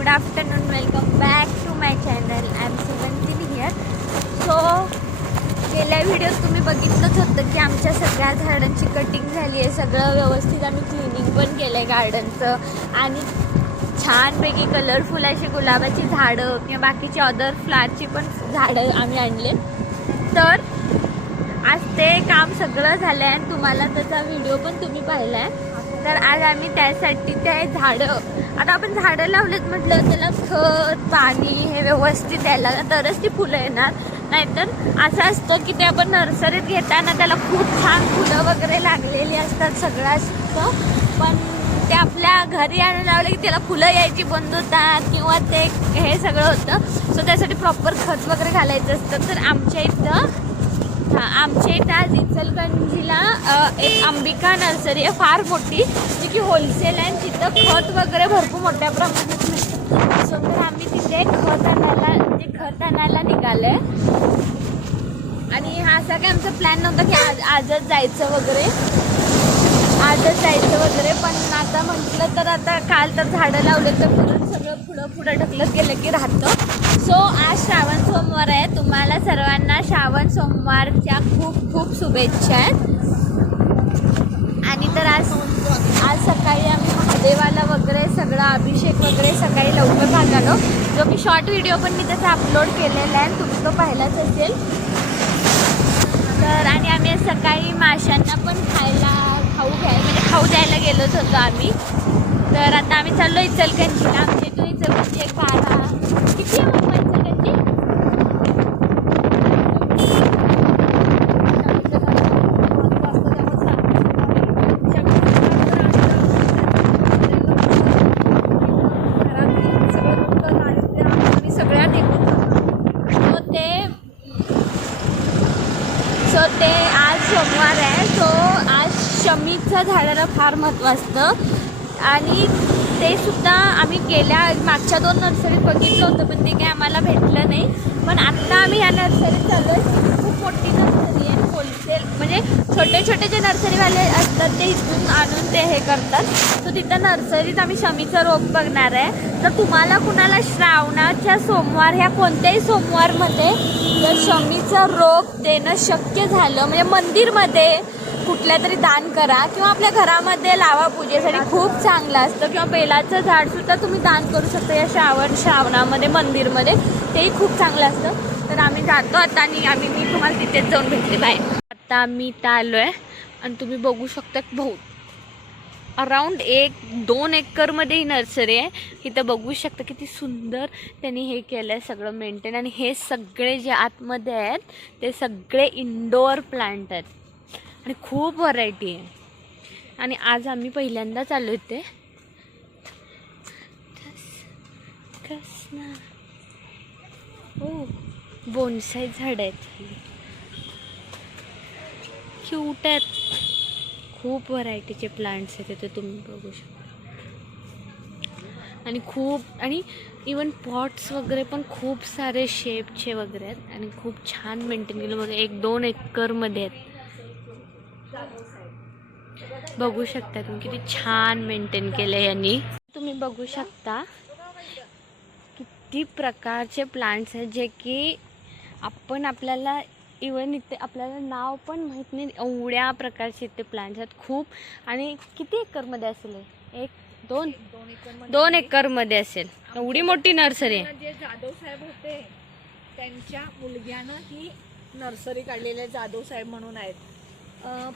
Good afternoon, welcome back to my channel. I am Sugandhi here. So गेल्या व्हिडिओत तुम्ही बघितलंच होतं की आमच्या सगळ्या झाडांची कटिंग झाली आहे. सगळं व्यवस्थित आम्ही क्लिनिंग पण केलं आहे गार्डनचं आणि छानपैकी कलरफुल अशी गुलाबाची झाडं किंवा बाकीची अदर फ्लावरची पण झाडं आम्ही आणले. तर आज ते काम सगळं झालं आहे आणि तुम्हाला त्याचा व्हिडिओ पण तुम्ही पाहिला आहे. तर आज आम्ही त्यासाठी ते झाडं, आता आपण झाडं लावलेत म्हटलं त्याला खत पाणी हे व्यवस्थित द्यायला तरच ती फुलं येणार. नाहीतर असं असतं की ते आपण नर्सरीत घेताना त्याला खूप छान फुलं वगैरे लागलेली असतात, सगळं असतं, पण ते आपल्या घरी आणायला लावलं की त्याला फुलं यायची बंद होतात किंवा ते हे सगळं होतं. सो त्यासाठी प्रॉपर खत वगैरे घालायचं असतं. तर आमच्या इथं आज इचलकरंजीला एक अंबिका नर्सरी आहे फार मोठी, जी की होलसेल आहे. तिथं खत वगैरे भरपूर मोठ्या प्रमाणात मिळतं. सो तर आम्ही तिथे खत आणायला निघालो आहे. आणि हा असा काही आमचा प्लॅन नव्हता की आजच जायचं वगैरे, पण आता म्हटलं तर आता काल तर झाडं लावले तर परत सगळं पुढं ढकलत गेलं की राहतं. सो आज श्रावण सोमवार आहे. तुम्हाला सर्वांना श्रावण सोमवारच्या खूप खूप शुभेच्छा आहेत. आणि तर आज सकाळी आम्ही महादेवाला वगैरे सगळा अभिषेक वगैरे सकाळी लवकर झालो, जो की शॉर्ट व्हिडिओ पण मी त्याचा अपलोड केलेला आहे, तुम्ही तो पाहिलाच असेल. तर आणि आम्ही सकाळी माशांना पण खाऊ द्यायला गेलोच होतो आम्ही. तर आता आम्ही चाललो इचलकरंजीला. आमच्या इथून इचलकरंजी एक 12 किती आहे मग इचलकरंजी? सो ते आज सोमवार आहे. सो आज शमीच्या झाडाला फार महत्त्व असतं आणि ते सुद्धा आम्ही मागच्या 2 नर्सरीत बघितलं होतं, पण ते काही आम्हाला भेटलं नाही. पण आत्ता आम्ही ह्या नर्सरीत चाललो आहे. खूप मोठी नर्सरी आहे, होलसेल, म्हणजे छोटे जे नर्सरीवाले असतात ते इथून आणून ते हे करतात. सो तिथं नर्सरीत आम्ही शमीचं रोप बघणार आहे. तर तुम्हाला कुणाला श्रावणाच्या सोमवार ह्या कोणत्याही सोमवारमध्ये जर शमीचं रोप देणं शक्य झालं, म्हणजे मंदिरमध्ये कुठल्या तरी दान करा किंवा आपल्या घरामध्ये लावा, पूजेसाठी खूप चांगलं असतं. किंवा बेलाचं झाडसुद्धा तुम्ही दान करू शकता या श्रावणामध्ये मंदिरमध्ये, तेही खूप चांगलं असतं. तर आम्ही जातो आता आणि मी तुम्हाला तिथेच जाऊन भेटते. बाय. आता आम्ही इथं आलो आहे आणि तुम्ही बघू शकता अराऊंड 1-2 एकरमध्ये ही नर्सरी आहे. इथं बघू शकता किती सुंदर त्यांनी हे केलं आहे सगळं मेंटेन. आणि हे सगळे जे आतमध्ये आहेत ते सगळे इंडोअर प्लांट आहेत आणि खूप व्हरायटी आहे. आणि आज आम्ही पहिल्यांदाच आलो इथे. हो, बोनसाई झाड आहेत, क्यूट आहेत. खूप व्हरायटीचे प्लांट्स आहेत इथे तुम्ही बघू शकता. आणि इवन पॉट्स वगैरे पण खूप सारे शेपचे वगैरे आहेत आणि खूप छान मेंटेन केलं. बघा 1-2 एकरमध्ये आहेत. बघू शकता तुम्ही किती छान मेंटेन केलं यांनी. तुम्ही बघू शकता किती प्रकारचे प्लांट्स आहेत, जे की आपल्याला इवन इथे आपल्याला नाव पण माहीत नाही, एवढ्या प्रकारचे इथे प्लांट्स आहेत खूप. आणि किती एकरमध्ये असेल? 2 एकरमध्ये असेल. एवढी मोठी नर्सरी आहे. जे जाधव साहेब होते त्यांच्या मुलग्यानं ही नर्सरी काढलेली आहे. जाधव साहेब म्हणून आहेत.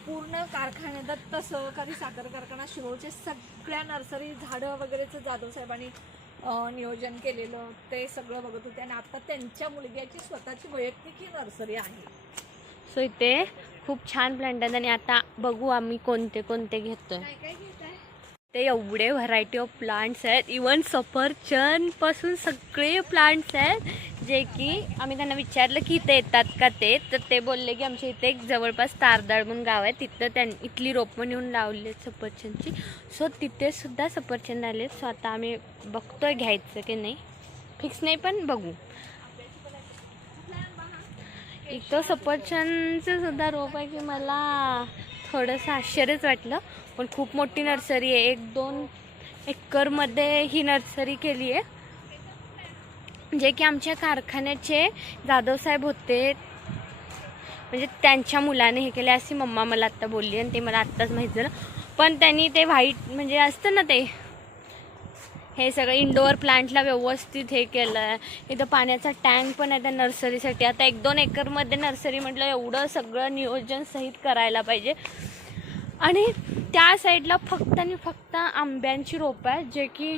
पूर्ण कारखान्यात तसं कधी साखर कारखाना शिरोळचे सगळ्या नर्सरी झाडं वगैरेचं जाधव साहेबांनी नियोजन केलेलं, ते सगळं बघत होते. आणि आता त्यांच्या मुलग्याची स्वतःची वैयक्तिक ही नर्सरी आहे. सो इथे खूप छान प्लांट आहेत. आणि आता बघू आम्ही कोणते घेतोय. काय घेत आहे ते एवढे व्हरायटी ऑफ प्लांट्स आहेत. इवन सफरचंद पासून सगळे प्लांट्स आहेत, जे की आम्ही त्यांना विचारलं की इथे येतात का ते, तर ते बोलले की आमच्या इथे एक जवळपास तारदाळ म्हणून गाव आहे, तिथं इथली रोपं नेऊन लावली आहेत सफरचंदची. सो तिथे सुद्धा सफरचंद आले. सो आता आम्ही बघतोय घ्यायचं की नाही, फिक्स नाही पण बघू. इथं सफरचंदचं सुद्धा रोप आहे की मला थोडंसं आश्चर्यच वाटलं. पण खूप मोठी नर्सरी आहे. 1-2 एकरमध्ये ही नर्सरी केली आहे. जे की आमच्या कारखान्याचे जाधव साहेब होते, म्हणजे त्यांच्या मुलाने हे केले अशी मम्मा मला आत्ता बोलली आणि ते मला आत्ताच माहीत झालं. पण त्यांनी ते व्हाईट म्हणजे असतं ना ते, हे सगळं इंडोअर प्लांटला व्यवस्थित हे केलं आहे. इथं पाण्याचा टँक पण आहे त्या नर्सरीसाठी. आता 1-2 एकरमध्ये नर्सरी म्हटलं एवढं सगळं नियोजन सहित करायला पाहिजे. आणि त्या साईडला फक्त आणि फक्त आंब्यांची रोपं आहे, जे की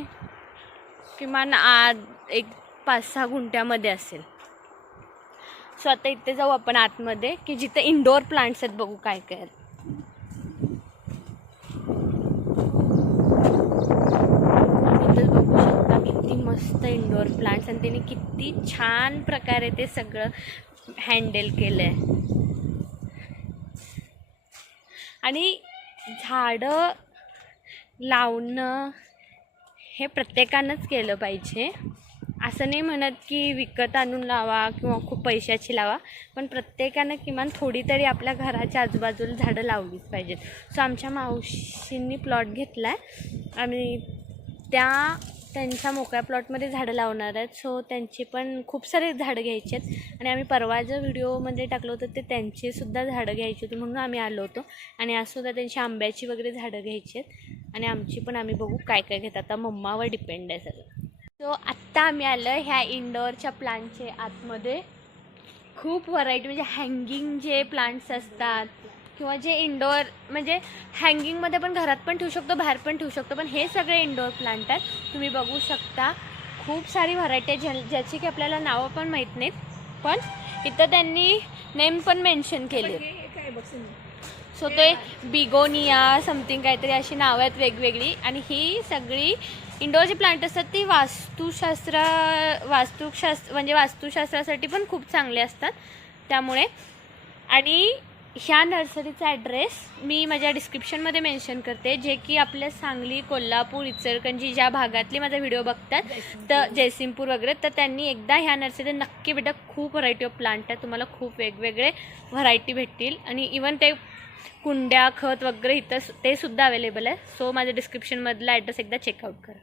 किमान 5-6 गुंठ्यामध्ये असेल. सो आता इथे जाऊ आपण आतमध्ये, की जिथे इंडोअर प्लांट्स आहेत, बघू काय काय आहेत. इथं बघू शकता किती मस्त इंडोअर प्लांट्स, आणि त्यांनी किती छान प्रकारे ते सगळं हँडल केलं आहे. आणि झाडं लावणं हे प्रत्येकानंच केलं पाहिजे. असं नाही म्हणत की विकत आणून लावा किंवा खूप पैशाची लावा, पण प्रत्येकानं किमान थोडी तरी आपल्या घराच्या आजूबाजूला झाडं लावलीच पाहिजेत. सो आमच्या मावशींनी प्लॉट घेतला आहे, आम्ही त्यांच्या मोकळ्या प्लॉटमध्ये झाडं लावणार आहेत. सो त्यांची पण खूप सारे झाडं घ्यायची आहेत. आणि आम्ही परवा जो व्हिडिओमध्ये टाकलं होतं ते त्यांचीसुद्धा झाडं घ्यायची होती, म्हणून आम्ही आलो होतो. आणि आजसुद्धा त्यांची आंब्याची वगैरे झाडं घ्यायची आहेत. आणि आमची पण आम्ही बघू काय काय घेतात. आता मम्मावर डिपेंड आहे सगळं. सो आत्ता आम्ही आलो ह्या इंडोअरच्या प्लांटचे आतमध्ये. खूप व्हरायटी, म्हणजे हँगिंग जे प्लांट्स असतात किंवा जे इंडोअर म्हणजे हँगिंगमध्ये पण घरात पण ठेवू शकतो, बाहेर पण ठेवू शकतो, पण हे सगळे इंडोअर प्लांट आहेत. तुम्ही बघू शकता खूप सारी व्हरायटी आहे ज्याची की आपल्याला नावं पण माहीत नाहीत, पण इथं त्यांनी नेम पण मेन्शन केले. सो ते बिगोनिया समथिंग काहीतरी अशी नावं आहेत वेगवेगळी. आणि ही सगळी इंडोअरची प्लांट असतात ती म्हणजे वास्तुशास्त्रासाठी पण खूप चांगले असतात त्यामुळे. आणि ह्या नर्सरीचा ॲड्रेस मी माझ्या डिस्क्रिप्शनमध्ये मेन्शन करते. जे की आपल्या सांगली, कोल्हापूर, इचलकरंजी ज्या भागातले माझा व्हिडिओ बघतात, तर जयसिंगपूर वगैरे, तर त्यांनी एकदा ह्या नर्सरीत नक्की भेटा. खूप व्हरायटी ऑफ प्लांट आहे, तुम्हाला खूप वेगवेगळे व्हरायटी भेटतील. आणि इवन ते कुंड्या, खत वगैरे इथं ते सुद्धा अवेलेबल आहे. सो माझ्या डिस्क्रिप्शनमधला ॲड्रेस एकदा चेकआउट करा.